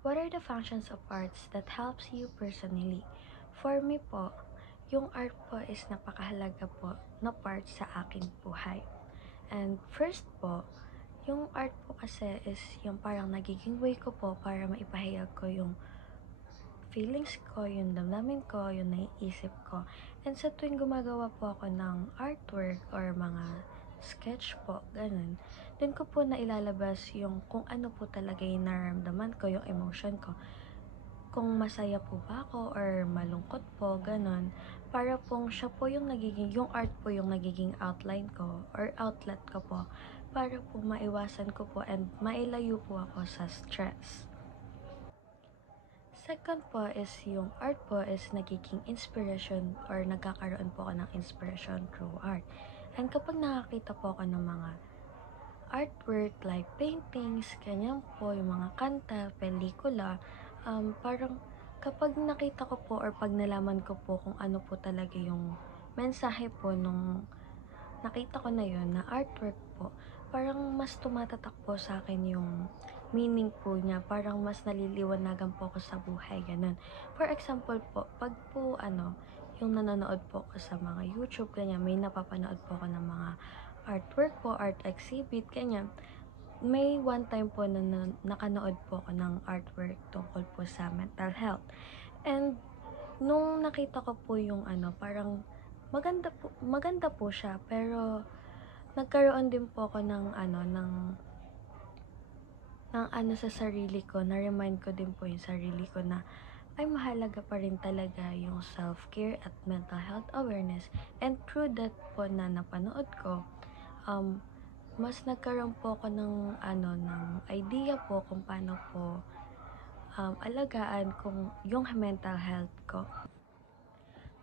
What are the functions of arts that helps you personally? For me po, yung art po is napakahalaga po na part sa aking buhay. And first po, yung art po kasi is yung parang nagiging way ko po para maipahayag ko yung feelings ko, yung damdamin ko, yung naiisip ko. And sa tuwing gumagawa po ako ng artwork or mga sketch po, ganun, dun ko po nailalabas yung kung ano po talaga yung nararamdaman ko, yung emotion ko. Kung masaya po ba ako or malungkot po, ganun. Para pong siya po yung nagiging, yung art po yung nagiging outline ko or outlet ko po. Para po maiwasan ko po and mailayo po ako sa stress. Second po is yung art po is nagiging inspiration or nagkakaroon po ako ng inspiration through art. And kapag nakakita po ako ng mga artwork like paintings, ganyan po, yung mga kanta, pelikula, parang kapag nakita ko po or pag nalaman ko po kung ano po talaga yung mensahe po nung nakita ko na yun na artwork po, parang mas tumatatak po sa akin yung meaning po niya. Parang mas naliliwanagan po ako sa buhay, ganun. For example po, pag po yung nanonood po ako sa mga YouTube, ganyan, may napapanood po ako ng mga artwork po, art exhibit, ganyan. May one time po na nakanood po ako ng artwork tungkol po sa mental health. And nung nakita ko po yung parang maganda po siya, pero nagkaroon din po ako ng sa sarili ko, na-remind ko din po yung sarili ko na ay mahalaga pa rin talaga yung self-care at mental health awareness. And through that po na napanood ko, mas nagkaroon po ako ng idea po kung paano po alagaan kung yung mental health ko.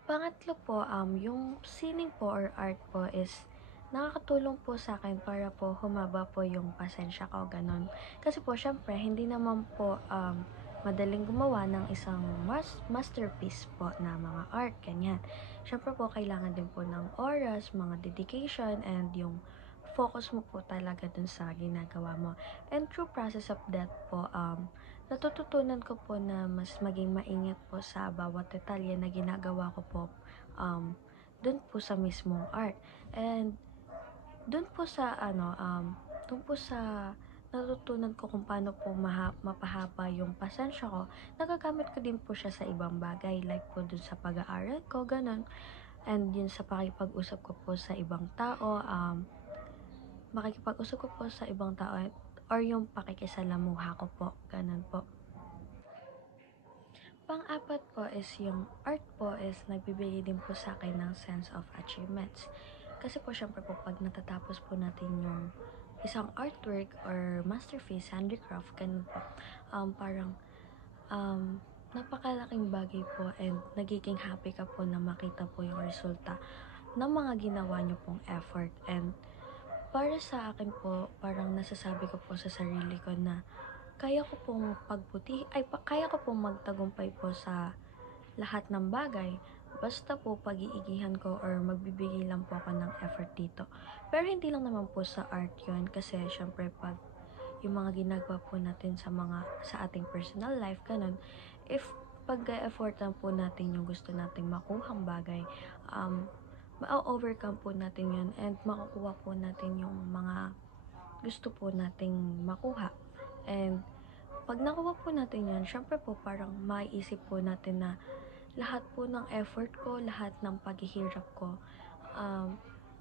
Pangatlo po, yung sining po or art po is nakakatulong po sa akin para po humaba po yung pasensya ko, ganun. Kasi po, syempre, hindi naman po madaling gumawa ng isang masterpiece po na mga art, ganyan. Syempre po, kailangan din po ng oras, mga dedication, and yung focus mo po talaga dun sa ginagawa mo. And through process of that po, natututunan ko po na mas maging maingat po sa bawat detalye na ginagawa ko po dun po sa mismong art. And dun po sa dun po sa natutunan ko kung paano po mapahaba yung pasensya ko, nagagamit ko din po siya sa ibang bagay, like po dun sa pag-aaral ko, ganun. And yun sa pakipag-usap ko po sa ibang tao, makikipag-usap ko po sa ibang tao or yung pakikisalamuha ko po, ganun po. Pang-apat po is yung art po is nagbibigay din po sa akin ng sense of achievements. Kasi po syempre po pag natatapos po natin yung isang artwork or masterpiece, handicraft, ganun po, parang napakalaking bagay po and nagiging happy ka po na makita po yung resulta ng mga ginawa nyo pong effort. And para sa akin po, parang nasasabi ko po sa sarili ko na kaya ko pong kaya ko pong magtagumpay po sa lahat ng bagay. Basta po pag-iigihan ko or magbibigay lang po ako ng effort dito. Pero hindi lang naman po sa art yun, kasi syempre pag yung mga ginagawa po natin sa ating personal life, ganun, if pag-effort lang po natin yung gusto nating makuhang bagay, ma-overcome po natin yun and makukuha po natin yung mga gusto po nating makuha. And pag nakuha po natin yan, syempre po parang maiisip po natin na lahat po ng effort ko, lahat ng paghihirap ko,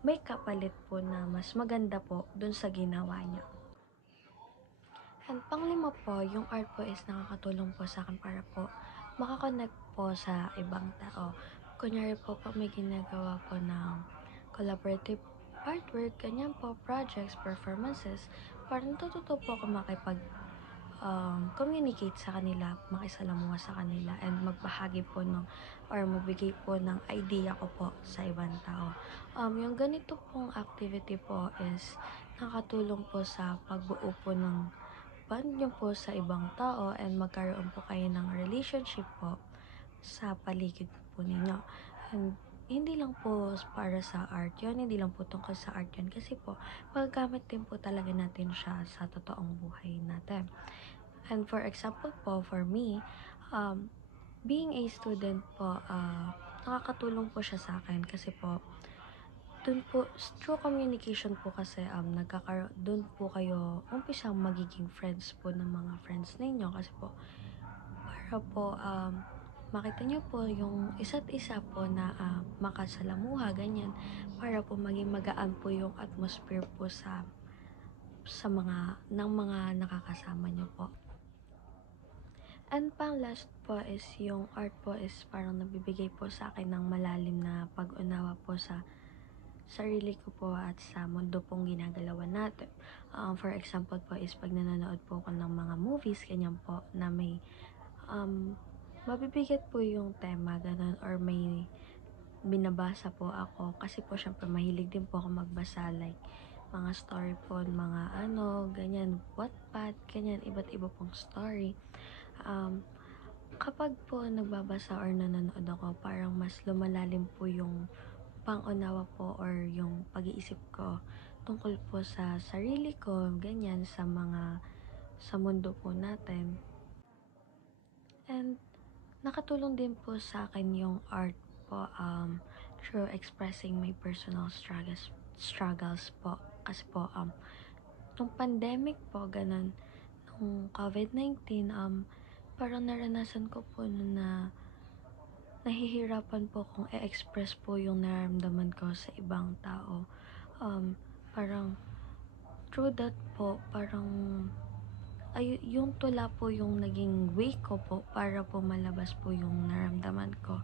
may kapalit po na mas maganda po dun sa ginawa niya. And panglima po, yung art po is nakakatulong po sa akin para po makakonect po sa ibang tao. Kunyari po, pag may ginagawa po ng collaborative artwork, ganyan po, projects, performances, parang natututo po ako communicate sa kanila, makisalamuha sa kanila, and magbahagi po or magbigay po ng idea ko po sa ibang tao. Yung ganito pong activity po is nakatulong po sa pagbuo po ng bond nyo po sa ibang tao and magkaroon po kayo ng relationship po sa paligid po ninyo. And hindi lang po para sa art yun, hindi lang po tungkol sa art yun, kasi po magagamit din po talaga natin siya sa totoong buhay natin. And for example po, for me, being a student po, nakakatulong po siya sa akin kasi po, dun po, through communication po kasi, dun po kayo umpisang magiging friends po ng mga friends ninyo kasi po, para po, makita niyo po yung isa't isa po na makasalamuha, ganyan, para po maging magaan po yung atmosphere po sa mga nakakasama niyo po. And pang last po is yung art po is parang nabibigay po sa akin ng malalim na pag-unawa po sa sarili ko po at sa mundo pong ginagalawan natin. For example po is pag nanonood po ako ng mga movies, ganyan po, na may mabibigat po yung tema, ganun, or may binabasa po ako. Kasi po syempre mahilig din po ako magbasa, like mga story po, mga ganyan, Wattpad, ganyan, iba't iba pong story. Kapag po nagbabasa or nanonood ako, parang mas lumalalim po yung pang-unawa po or yung pag-iisip ko tungkol po sa sarili ko, ganyan, sa mundo po natin. And nakatulong din po sa akin yung art po, through expressing my personal struggles po. Kasi po, nung pandemic po, ganun, nung COVID-19, parang naranasan ko po na nahihirapan po akong i-express po yung nararamdaman ko sa ibang tao. Parang through that po, parang yung tula po yung naging way ko po para po malabas po yung nararamdaman ko.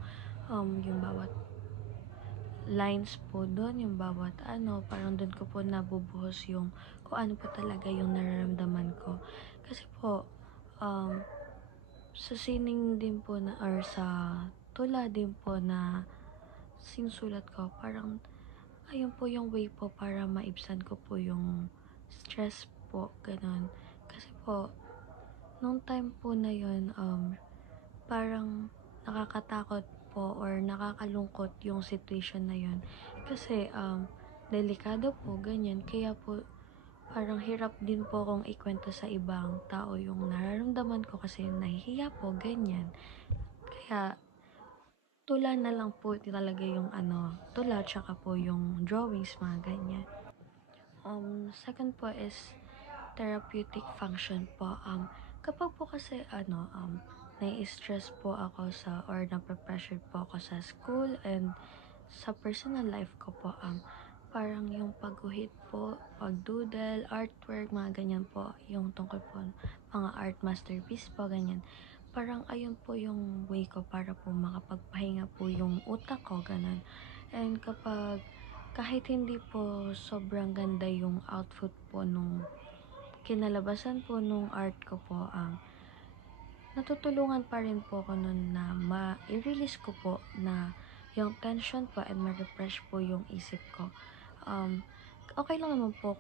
Yung bawat lines po doon, yung bawat parang doon ko po nabubuhos yung kung ano po talaga yung nararamdaman ko. Kasi po, sa sining din po na, or sa tula din po na sinusulat ko, parang ayun po yung way po para maibsan ko po yung stress po, ganun. Kasi po, nung time po na yun, parang nakakatakot po or nakakalungkot yung situation na yun. Kasi, delikado po, ganyan. Kaya po, parang hirap din po akong ikwento sa ibang tao yung nararamdaman ko kasi nahihiya po, ganyan. Kaya, tula na lang po talaga yung tula, tsaka po yung drawings, mga ganyan. Second po is therapeutic function po. Kapag po kasi nai-stress po ako or nape-pressure po ako sa school and sa personal life ko po, parang yung pagguhit po, pagdoodle, artwork, mga ganyan po, yung tungkol po mga art masterpiece po, ganyan. Parang ayun po yung way ko para po makapagpahinga po yung utak ko, ganun. And kahit hindi po sobrang ganda yung output po nung kinalabasan po nung art ko po, natutulungan pa rin po ako nun na ma-release ko po na yung tension po and ma-refresh po yung isip ko. Okay lang naman po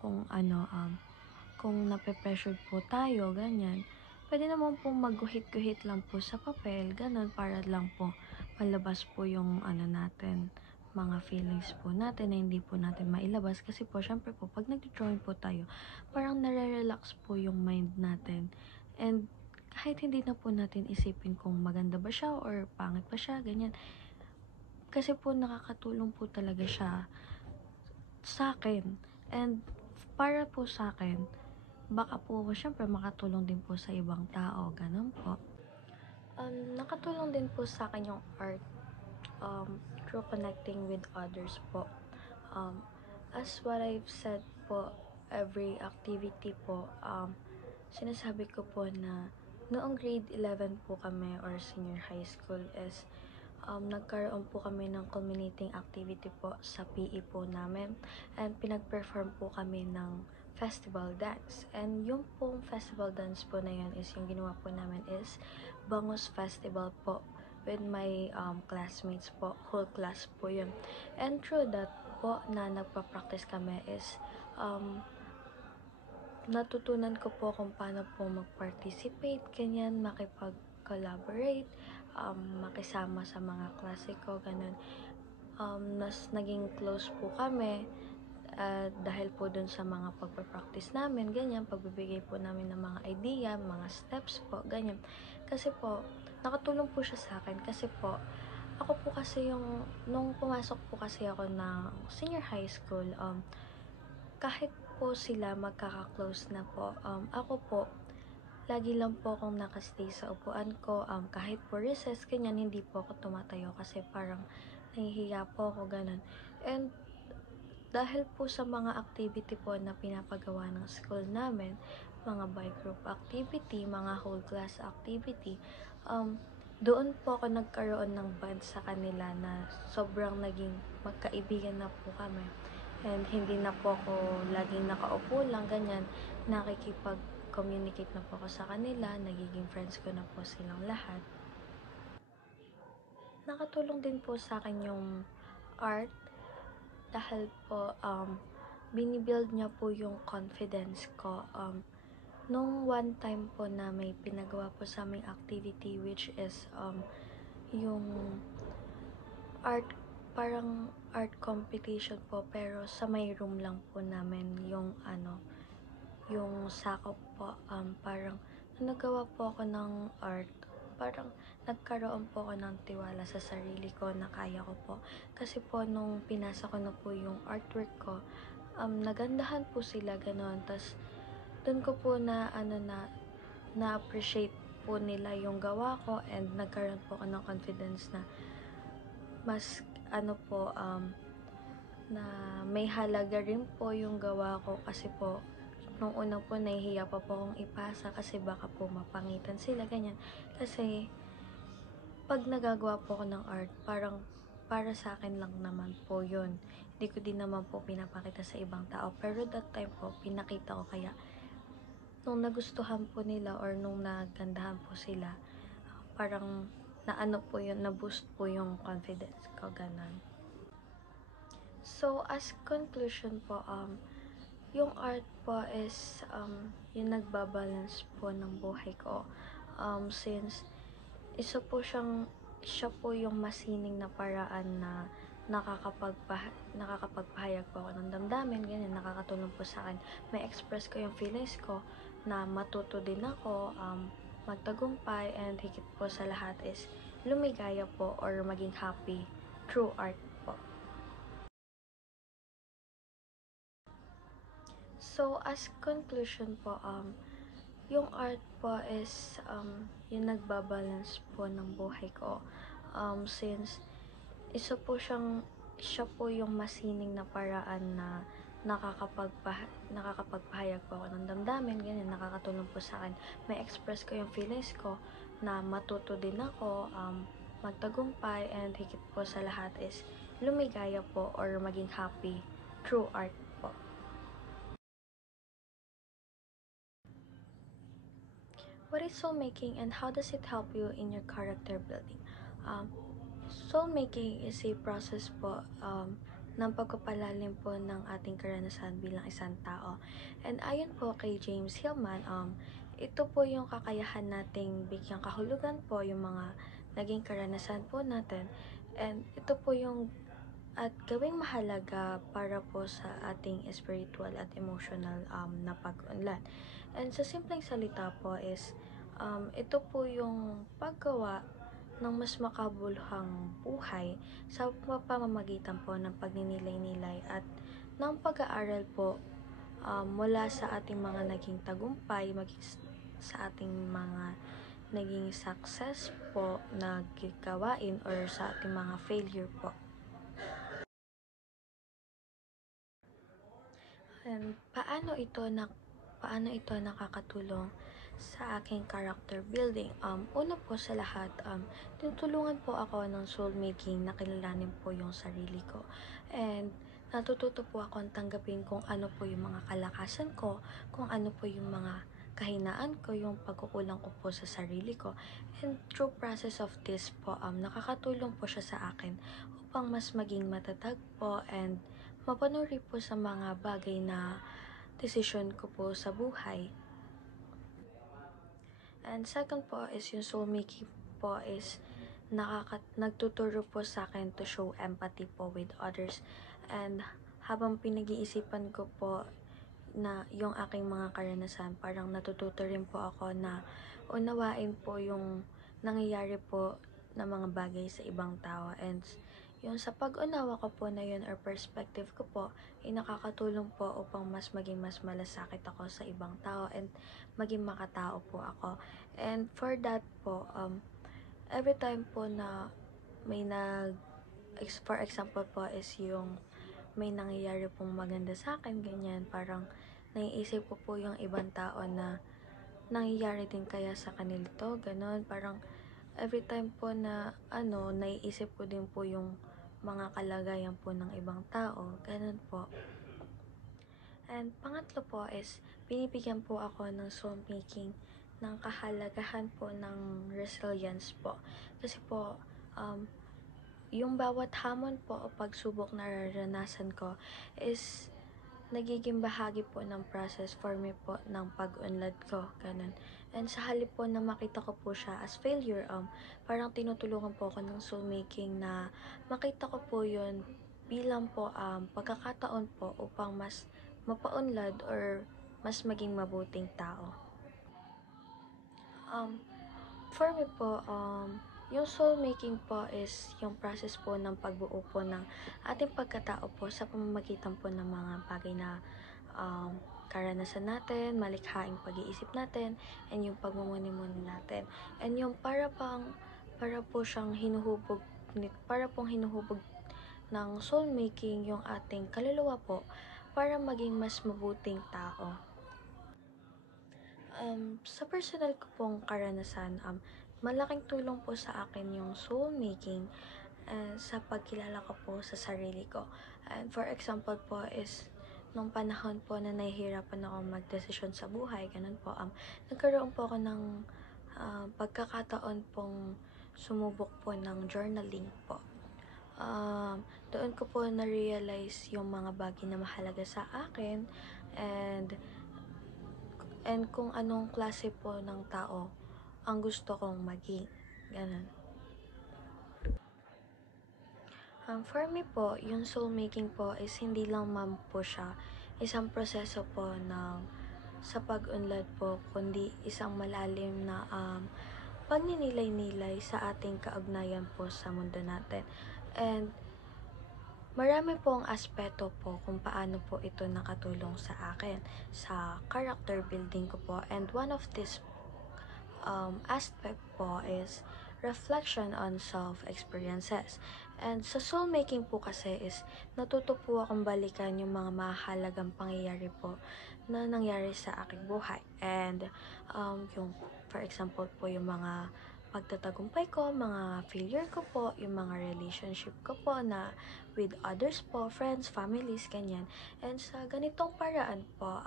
kung nape-pressure po tayo, ganyan. Pwede naman po magguhit-guhit lang po sa papel, ganun, para lang po malabas po yung natin, mga feelings po natin na hindi po natin mailabas. Kasi po, syempre po, pag nag-drawing po tayo, parang nare-relax po yung mind natin. And kahit hindi na po natin isipin kung maganda ba siya or pangit ba siya, ganyan. Kasi po nakakatulong po talaga siya sa akin. And para po sa akin, baka po syempre makatulong din po sa ibang tao, ganun po. Nakatulong din po sa akin yung art through connecting with others po. As what I've said po, every activity po, sinasabi ko po na noong grade 11 po kami or senior high school is nagkaroon po kami ng culminating activity po sa PE po namin, and pinag-perform po kami ng festival dance. And yung pong festival dance po na yun is yung ginawa po namin is Bangus Festival po with my classmates po, whole class po yun. And through that po na nagpa-practice kami is natutunan ko po kung paano po mag-participate, ganyan, makipag-collaborate, makisama sa mga klase ko, ganun. Mas naging close po kami, dahil po dun sa mga pagpapractice namin, ganyan, pagbibigay po namin ng mga idea, mga steps po, ganyan. Kasi po, nakatulong po siya sa akin kasi po, ako po kasi nung pumasok po kasi ako ng senior high school, kahit po sila magkaka-close na po, ako po, lagi lang po akong nakastay sa upuan ko, kahit po recess, ganyan, hindi po ako tumatayo kasi parang nahihiya po ako, ganun. And dahil po sa mga activity po na pinapagawa ng school namin, mga by group activity, mga whole class activity, doon po ako nagkaroon ng bond sa kanila na sobrang naging magkaibigan na po kami. And hindi na po ako laging nakaupo lang, ganyan, nakikipag-communicate na po ako sa kanila, nagiging friends ko na po silang lahat. Nakatulong din po sa akin yung art dahil po binibuild niya po yung confidence ko. Nung one time po na may pinagawa po sa aming activity which is yung art, parang art competition po pero sa may room lang po namin yung sakop po, parang nagawa po ako ng art, parang nagkaroon po ako ng tiwala sa sarili ko na kaya ko po. Kasi po nung pinasa ko na po yung artwork ko, nagandahan po sila, ganon. Tas dun ko po na-appreciate po nila yung gawa ko and nagkaroon po ako ng confidence na mas na may halaga rin po yung gawa ko kasi po nung una po nahihiya pa po akong ipasa kasi baka po mapangitan sila, ganyan. Kasi pag nagagawa po ako ng art, parang para sa akin lang naman po yun. Hindi ko din naman po pinapakita sa ibang tao. Pero that time po, pinakita ko kaya nung nagustuhan po nila or nung nagandahan po sila, parang na-boost po yung confidence ko, ganon. So, as conclusion po, yung art po is yung nagbabalance po ng buhay ko. Since siya po yung masining na paraan na nakakapagpahayag po ako ng damdamin, ganyan, nakakatulong po sa akin. May express ko yung feelings ko na matuto din ako, magtagumpay, and higit po sa lahat is lumigaya po or maging happy through art po. So, as conclusion po, yung art po is yung nagbabalance po ng buhay ko. Since siya po yung masining na paraan na nakakapagpahayag po ako ng damdamin, ganyan, nakakatulong po sa akin. May express ko yung feelings ko na matuto din ako, magtagumpay, and higit po sa lahat is lumigaya po or maging happy through art po. What is soul making and how does it help you in your character building? Soul making is a process po ng pagpapalalim po ng ating karanasan bilang isang tao. And ayon po kay James Hillman, ito po yung kakayahan nating bigyang kahulugan po yung mga naging karanasan po natin. And ito po yung at gawing mahalaga para po sa ating spiritual at emotional na pag-unlad. And sa simpleng salita po is, ito po yung paggawa ng mas makabuluhang buhay sa pamamagitan po ng pagninilay-nilay at ng pag-aaral po mula sa ating mga naging tagumpay, sa ating mga naging success po na gawain or sa ating mga failure po. And paano ito nakakatulong sa aking character building? Una po sa lahat, tinutulungan po ako ng soul making na kilalanin po yung sarili ko. And natututo po akong tanggapin kung ano po yung mga kalakasan ko, kung ano po yung mga kahinaan ko, yung pagkukulang ko po sa sarili ko. And through process of this po, nakakatulong po siya sa akin upang mas maging matatag po and mapanuri po sa mga bagay na desisyon ko po sa buhay. And second po is yung soul making po is nagtuturo po sa akin to show empathy po with others and habang pinag-iisipan ko po na yung aking mga karanasan, parang natututo rin po ako na unawain po yung nangyayari po na mga bagay sa ibang tao. And yung sa pag-unawa ko po na yun or perspective ko po, ay nakakatulong po upang maging mas malasakit ako sa ibang tao and maging makatao po ako. And for that po, every time po na may for example po is yung may nangyayari pong maganda sa akin, ganyan, parang naiisip ko po yung ibang tao na nangyayari din kaya sa kanila to, ganon, parang every time po na naiisip ko din po yung mga kalagayan po ng ibang tao, ganon po. And pangatlo po is, binibigyan po ako ng soul making ng kahalagahan po ng resilience po. Kasi po, yung bawat hamon po o pagsubok na nararanasan ko is nagiging bahagi po ng process for me po ng pag-unlad ko, ganun. And sa halip po na makita ko po siya as failure, parang tinutulungan po ako ng soulmaking na makita ko po yun bilang po pagkakataon po upang mas mapaunlad or mas maging mabuting tao. For me po, yung soul making po is yung process po ng pagbuo po ng ating pagkatao po sa pamamagitan po ng mga bagay na karanasan natin, malikhaing pag-iisip natin, and yung pagmumuni-muni natin. And yung para pong hinuhubog ng soul making yung ating kaluluwa po para maging mas mabuting tao. Sa personal ko pong karanasan, malaking tulong po sa akin yung soul making sa pagkilala ko po sa sarili ko. And for example po is, nung panahon po na nahihirapan ako magdesisyon sa buhay, ganun po, nagkaroon po ako ng pagkakataon pong sumubok po ng journaling po. Doon ko po na-realize yung mga bagay na mahalaga sa akin and kung anong klase po ng tao ang gusto kong maging. Ganun. For me po, yung soul making po is hindi lang po siya isang proseso po sa pag-unlad po, kundi isang malalim na pagninilay-nilay sa ating kaugnayan po sa mundo natin. And marami pong aspeto po kung paano po ito nakatulong sa akin sa character building ko po. And one of this aspect po is reflection on self-experiences. And sa soul making po kasi is natuto po akong balikan yung mga mahalagang pangyayari po na nangyari sa aking buhay. And yung for example po yung mga pagtatagumpay ko, mga failure ko po, yung mga relationship ko po na with others po, friends, families, ganyan. And sa ganitong paraan po,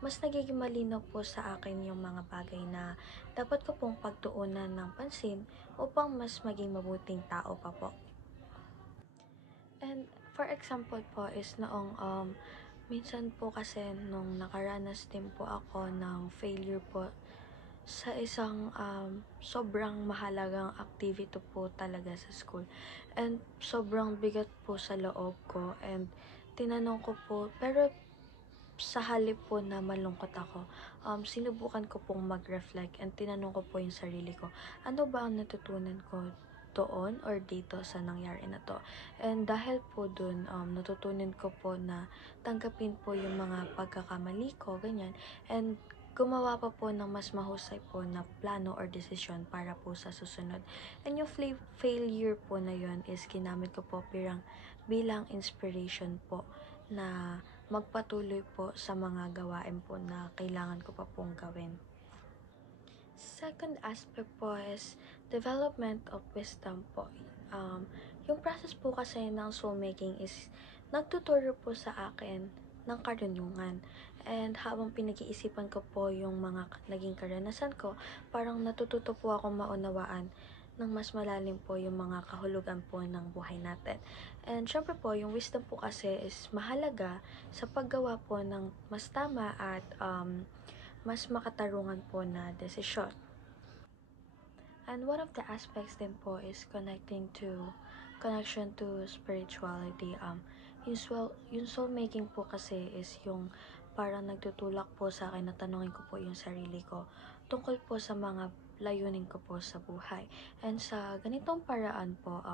mas nagiging malinaw po sa akin yung mga bagay na dapat ko pong pagtuunan ng pansin upang mas maging mabuting tao pa po. And for example po is noong minsan po kasi nung nakaranas din po ako ng failure po sa isang sobrang mahalagang activity po talaga sa school. And sobrang bigat po sa loob ko and tinanong ko po, pero sa halip po na malungkot ako, sinubukan ko pong mag-reflect and tinanong ko po yung sarili ko, ano ba ang natutunan ko doon or dito sa nangyari na to? And dahil po dun, natutunan ko po na tanggapin po yung mga pagkakamali ko, ganyan, and gumawa pa po ng mas mahusay po na plano or desisyon para po sa susunod. And yung failure po na yun is ginamit ko po bilang inspiration po na magpatuloy po sa mga gawain po na kailangan ko pa pong gawin. Second aspect po is development of wisdom po. Yung process po kasi ng soul making is nagtuturo po sa akin ng karunungan. And habang pinag-iisipan ko po yung mga naging karanasan ko, parang natututo po akong maunawaan ng mas malalim po yung mga kahulugan po ng buhay natin. And syempre po, yung wisdom po kasi is mahalaga sa paggawa po ng mas tama at mas makatarungan po na desisyon. And one of the aspects din po is connection to spirituality. Yung soul making po kasi is yung parang nagtutulak po sa akin na tanungin ko po yung sarili ko tungkol po sa mga layunin ko po sa buhay. And sa ganitong paraan po,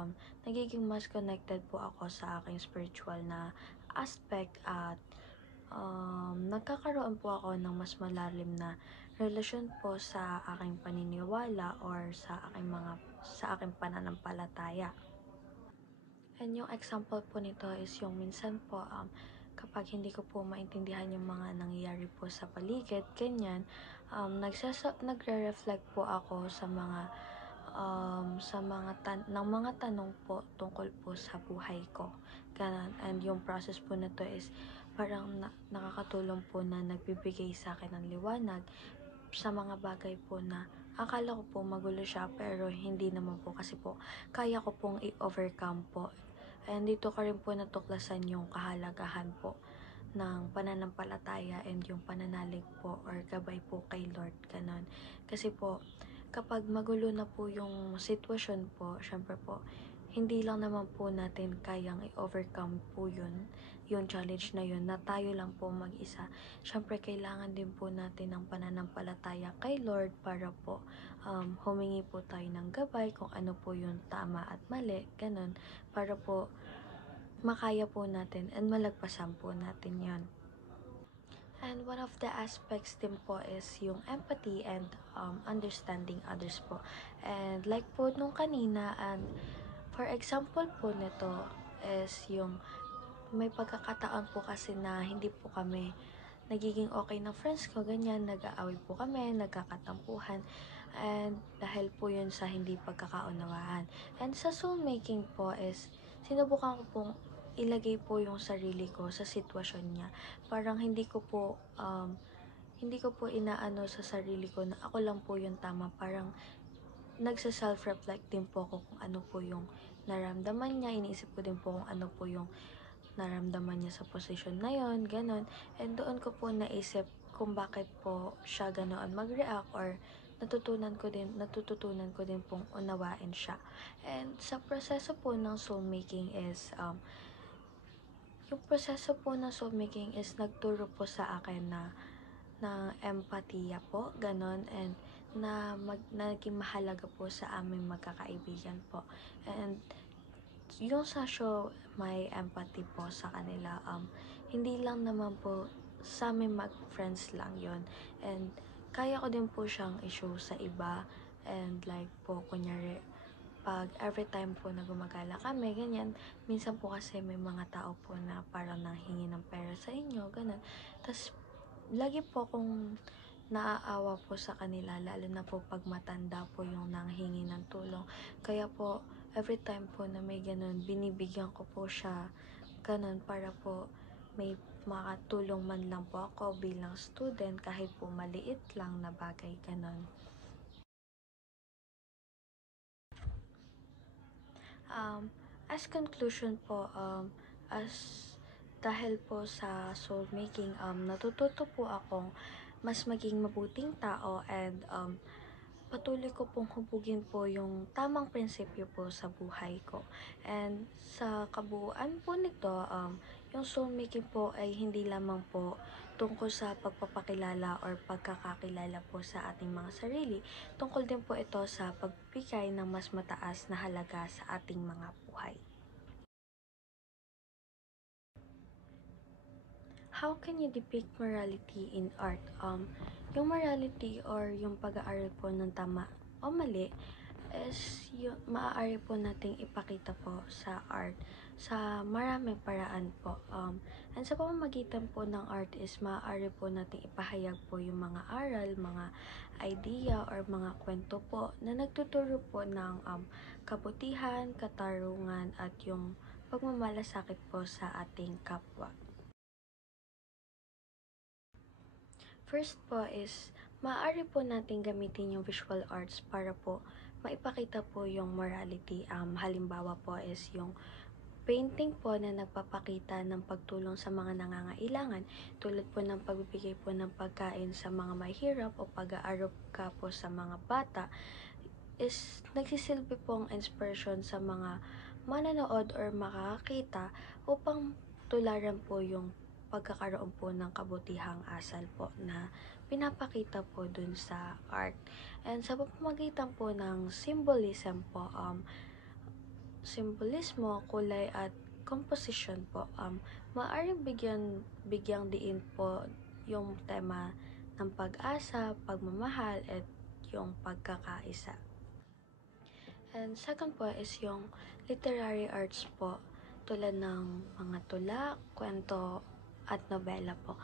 nagiging mas connected po ako sa aking spiritual na aspect at nagkakaroon po ako ng mas malalim na relasyon po sa aking paniniwala or sa aking pananampalataya. And yung example po nito is yung minsan po, kapag hindi ko po maintindihan yung mga nangyayari po sa paligid, ganyan, nagre-reflect po ako ng mga tanong po tungkol po sa buhay ko. Ganun. And yung process po na to is parang nakakatulong po na nagbibigay sa akin ng liwanag sa mga bagay po na akala ko po magulo siya pero hindi naman po kasi po kaya ko pong i-overcome po. And dito ka rin po natuklasan yung kahalagahan po ng pananampalataya and yung pananalig po or gabay po kay Lord, ganon. Kasi po, kapag magulo na po yung sitwasyon po, syempre po, hindi lang naman po natin kayang i-overcome po yun, yung challenge na yun, na tayo lang po mag-isa. Syempre, kailangan din po natin ng pananampalataya kay Lord para po humingi po tayo ng gabay kung ano po yung tama at mali, ganon, para po makaya po natin and malagpasan po natin yon. And one of the aspects din po is yung empathy and understanding others po. And like po nung kanina, and for example po nito is yung may pagkakataon po kasi na hindi po kami nagiging okay ng friends ko, ganyan, nag-aaway po kami, nagkakatampuhan, and dahil po yun sa hindi pagkakaunawaan. And sa soul making po is, sinubukan ko pong ilagay po yung sarili ko sa sitwasyon niya. Parang hindi ko po inaano sa sarili ko na ako lang po yung tama. Parang nagsa-self-reflect din po ako kung ano po yung naramdaman niya. Iniisip ko din po kung ano po yung naramdaman niya sa posisyon na yon, ganon. And doon ko po naisip kung bakit po siya ganoon mag-react or natututunan ko din pong unawain siya. And sa proseso po ng soulmaking is, yung proseso po ng soulmaking is nagturo po sa akin na empatiya po, ganon, and naging mahalaga po sa aming magkakaibigan po. And yung sa show, may empathy po sa kanila. Hindi lang naman po sa amin mag-friends lang yon. And kaya ko din po siyang i-show sa iba. And like po, kunyari, pag every time po na gumagala kami, ganyan, minsan po kasi may mga tao po na parang nanghingi ng pera sa inyo, ganun. Tapos, lagi po akong naaawa po sa kanila, lalo na po pag matanda po yung nanghingi ng tulong. Kaya po, every time po na may ganun, binibigyan ko po siya ganun para po may makatulong man lang po ako bilang student kahit po maliit lang na bagay, ganun. As conclusion po, as dahil po sa soul making, natututo po akong mas maging mabuting tao and patuloy ko pong hubugin po yung tamang prinsipyo po sa buhay ko. And sa kabuuan po nito, yung soulmaking po ay hindi lamang po tungkol sa pagpapakilala or pagkakakilala po sa ating mga sarili. Tungkol din po ito sa pagbibigay ng mas mataas na halaga sa ating mga buhay. How can you depict morality in art? Yung morality or yung pag-aaral po ng tama o mali is yung maaari po nating ipakita po sa art sa maraming paraan po. And sa pamamagitan po ng art is maaari po nating ipahayag po yung mga aral, mga idea or mga kwento po na nagtuturo po ng kabutihan, katarungan at yung pagmamalasakit po sa ating kapwa. First po is, maaari po natin gamitin yung visual arts para po maipakita po yung morality. Halimbawa po is yung painting po na nagpapakita ng pagtulong sa mga nangangailangan, tulad po ng pagbibigay po ng pagkain sa mga mahirap o pag-aarop ka po sa mga bata, is nagsisilbi pong inspiration sa mga manonood or makakakita upang tularan po yung pagkakaroon po ng kabutihang asal po na pinapakita po dun sa art. And sa pamamagitan po ng symbolism po, simbolismo, kulay at composition po, maaaring bigyang diin po yung tema ng pag-asa, pagmamahal, at yung pagkakaisa. And second po is yung literary arts po, tulad ng mga tula, kwento, at nobela po.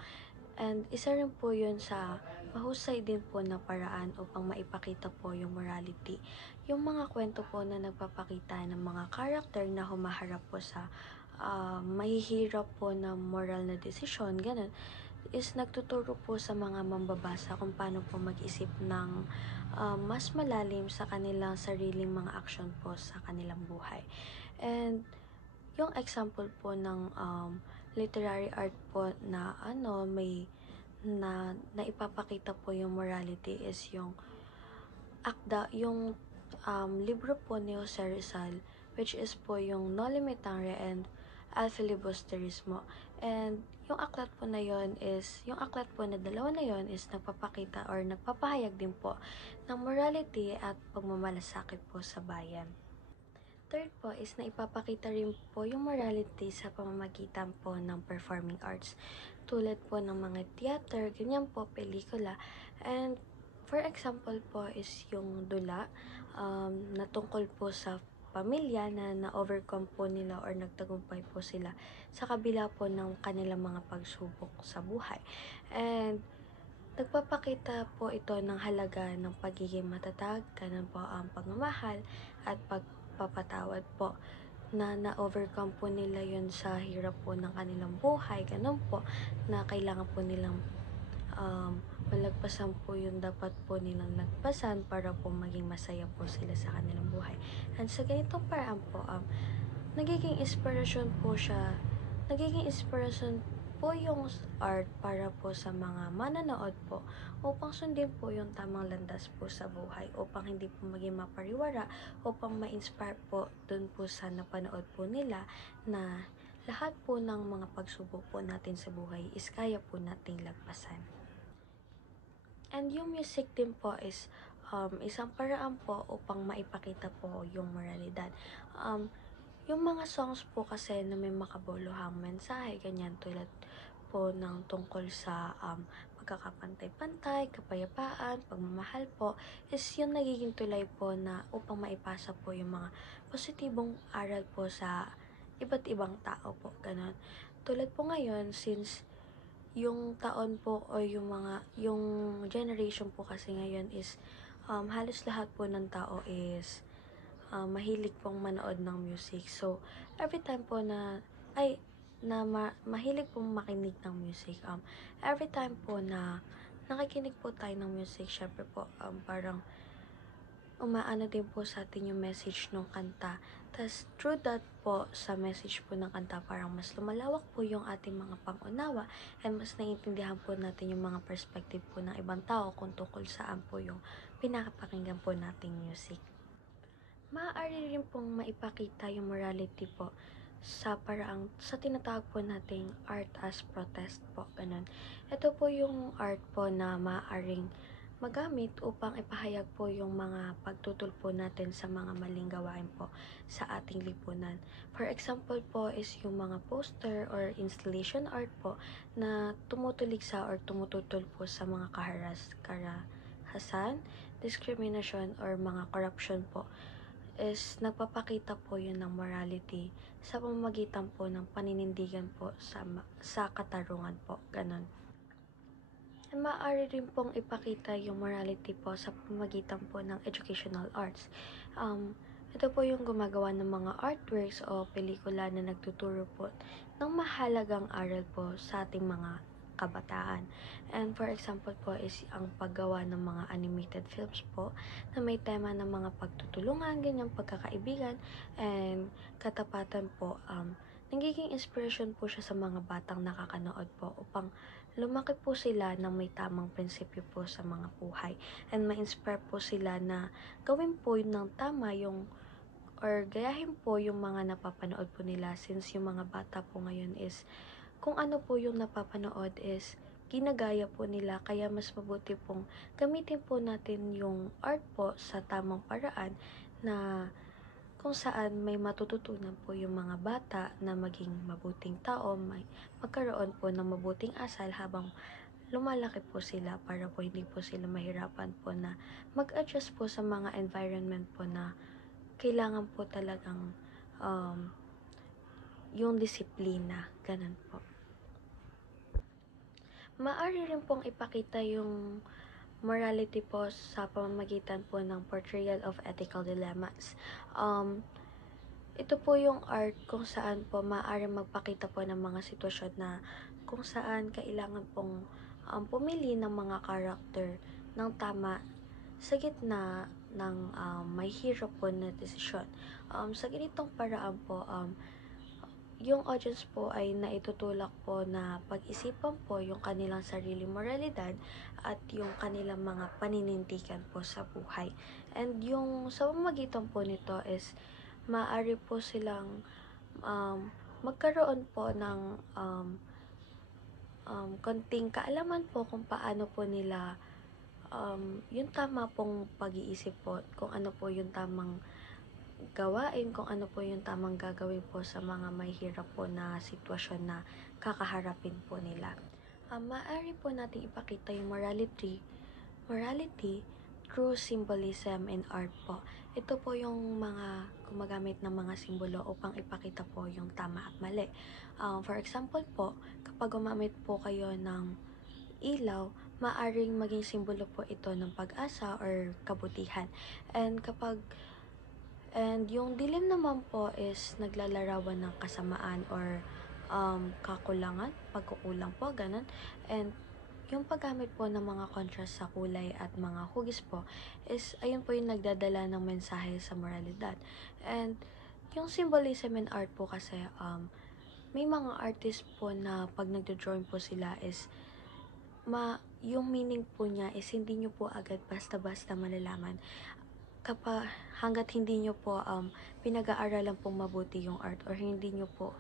And isa rin po yun sa mahusay din po na paraan upang maipakita po yung morality. Yung mga kwento po na nagpapakita ng mga karakter na humaharap po sa mahihirap po na moral na desisyon, ganun, is nagtuturo po sa mga mambabasa kung paano po mag-isip ng mas malalim sa kanilang sariling mga aksyon po sa kanilang buhay. And yung example po ng literary art po na may naipapakita po yung morality is yung libro po ni Jose Rizal, which is po yung Noli Me Tangere and Al Filibusterismo. And yung aklat po na dalawa na yon is nagpapakita or nagpapahayag din po ng morality at pagmamalasakit po sa bayan. Third po is na ipapakita rin po yung morality sa pamamagitan po ng performing arts. Tulad po ng mga theater, ganyan po, pelikula. And for example po is yung dula na tungkol po sa pamilya na na-overcome po nila or nagtagumpay po sila sa kabila po ng kanilang mga pagsubok sa buhay. And nagpapakita po ito ng halaga ng pagiging matatag, ganun po ang pagmamahal at pagpapatawad po na na-overcome po nila yun sa hirap po ng kanilang buhay, ganun po, na kailangan po nilang malagpasan po yung dapat po nilang lagpasan para po maging masaya po sila sa kanilang buhay. And sa ganitong paraan po, nagiging inspirasyon po yung art para po sa mga mananood po upang sundin po yung tamang landas po sa buhay, upang hindi po maging mapariwara, upang ma-inspire po dun po sa napanood po nila na lahat po ng mga pagsubok po natin sa buhay is kaya po nating lagpasan. And yung music din po is isang paraan po upang maipakita po yung moralidad. Yung mga songs po kasi na may makabuluhang mensahe, ganyan, tulad po ng tungkol sa pagkakapantay-pantay, kapayapaan, pagmamahal po, is yung nagiging tulay po na upang maipasa po yung mga positibong aral po sa iba't ibang tao po, ganun. Tulad po ngayon, since yung taon po o yung generation po kasi ngayon is halos lahat po ng tao is mahilig pong manood ng music. So, every time po mahilig pong makinig ng music, every time po na nakikinig po tayo ng music, syempre po, parang umaano din po sa atin yung message ng kanta. Tas, through that po, sa message po ng kanta, parang mas lumalawak po yung ating mga pangunawa and mas naiintindihan po natin yung mga perspective po ng ibang tao kung tungkol saan po yung pinakapakinggan po nating music. Maaari rin pong maipakita yung morality po sa tinatawag po nating art as protest po, ganun. Ito po yung art po na maaaring magamit upang ipahayag po yung mga pagtutol po natin sa mga maling gawain po sa ating lipunan. For example po is yung mga poster or installation art po na tumutuligsa or tumututol po sa mga karahasan, discrimination, or mga corruption po, is nagpapakita po yun ng morality sa pamamagitan po ng paninindigan po sa katarungan po, ganun. Maaari rin pong ipakita yung morality po sa pamamagitan po ng educational arts. Ito po yung gumagawa ng mga artworks o pelikula na nagtuturo po ng mahalagang aral po sa ating mga kabataan. And for example po is ang paggawa ng mga animated films po na may tema ng mga pagtutulungan, ganyang pagkakaibigan, and katapatan po. Nagiging inspiration po siya sa mga batang nakakanood po upang lumaki po sila ng may tamang prinsipyo po sa mga buhay and ma-inspire po sila na gawin po ng tama yung or gayahin po yung mga napapanood po nila, since yung mga bata po ngayon is kung ano po yung napapanood is ginagaya po nila, kaya mas mabuti pong gamitin po natin yung art po sa tamang paraan na kung saan may matututunan po yung mga bata na maging mabuting tao, may magkaroon po ng mabuting asal habang lumalaki po sila, para po hindi po sila mahirapan po na mag-adjust po sa mga environment po na kailangan po talagang yung disiplina, ganun po. Maaari rin pong ipakita yung morality po sa pamamagitan po ng portrayal of ethical dilemmas. Ito po yung art kung saan po maaari magpakita po ng mga sitwasyon na kung saan kailangan pong pumili ng mga karakter ng tama sa gitna ng may hirap po na desisyon. Sa ganitong paraan po, yung audience po ay naitutulak po na pag-isipan po yung kanilang sariling moralidad at yung kanilang mga paninindigan po sa buhay. And yung sa pamamagitan po nito is maaari po silang magkaroon po ng konting kaalaman po kung paano po nila yung tama pong pag-iisip po, kung ano po yung tamang gawain, kung ano po yung tamang gagawin po sa mga may hirap po na sitwasyon na kakaharapin po nila. Maaari po natin ipakita yung morality through symbolism in art po. Ito po yung mga gumagamit ng mga simbolo upang ipakita po yung tama at mali. For example po, kapag gumamit po kayo ng ilaw, maaring maging simbolo po ito ng pag-asa or kabutihan. And yung dilim naman po is naglalarawan ng kasamaan or kakulangan, pagkukulang po, ganun. And yung paggamit po ng mga contrast sa kulay at mga hugis po is ayun po yung nagdadala ng mensahe sa moralidad. And yung symbolism in art po kasi may mga artist po na pag nagdo-drawing po sila is yung meaning po niya is hindi nyo po agad basta-basta malalaman hanggat hindi nyo po pinag-aaralan pong mabuti yung art, or hindi nyo po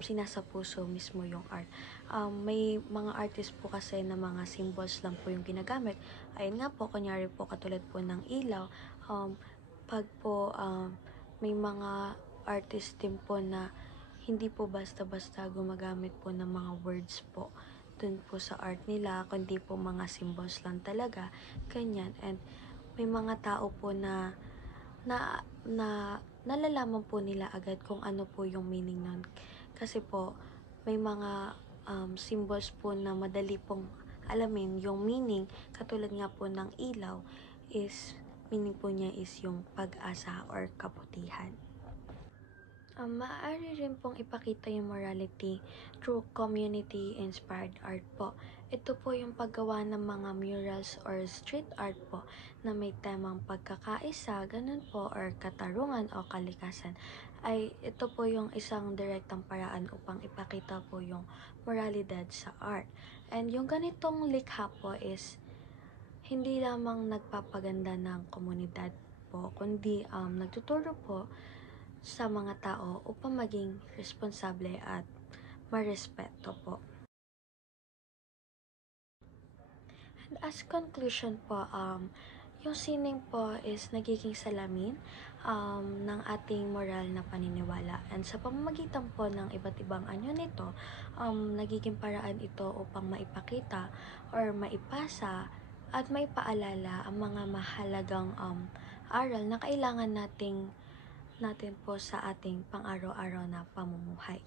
sinasapuso mismo yung art. May mga artist po kasi na mga symbols lang po yung ginagamit. Ayun nga po, kunyari po katulad po ng ilaw, pag po may mga artist din po na hindi po basta-basta gumagamit po ng mga words po dun po sa art nila, kundi po mga symbols lang talaga, ganyan. And may mga tao po na nalalaman po nila agad kung ano po yung meaning nun. Kasi po, may mga symbols po na madali pong alamin yung meaning. Katulad nga po ng ilaw is, meaning po niya is yung pag-asa or kabutihan. Maaari rin pong ipakita yung morality through community-inspired art po. Ito po yung paggawa ng mga murals or street art po na may temang pagkakaisa, ganun po, or katarungan o kalikasan. Ito po yung isang direktang paraan upang ipakita po yung moralidad sa art. And yung ganitong likha po is hindi lamang nagpapaganda ng komunidad po, kundi nagtuturo po sa mga tao upang maging responsable at marespeto po. And as conclusion po, yung sining po is nagiging salamin ng ating moral na paniniwala. And sa pamamagitan po ng iba't ibang anyo nito, nagiging paraan ito upang maipakita or maipasa at maipaalala ang mga mahalagang aral na kailangan natin po sa ating pang-araw-araw na pamumuhay.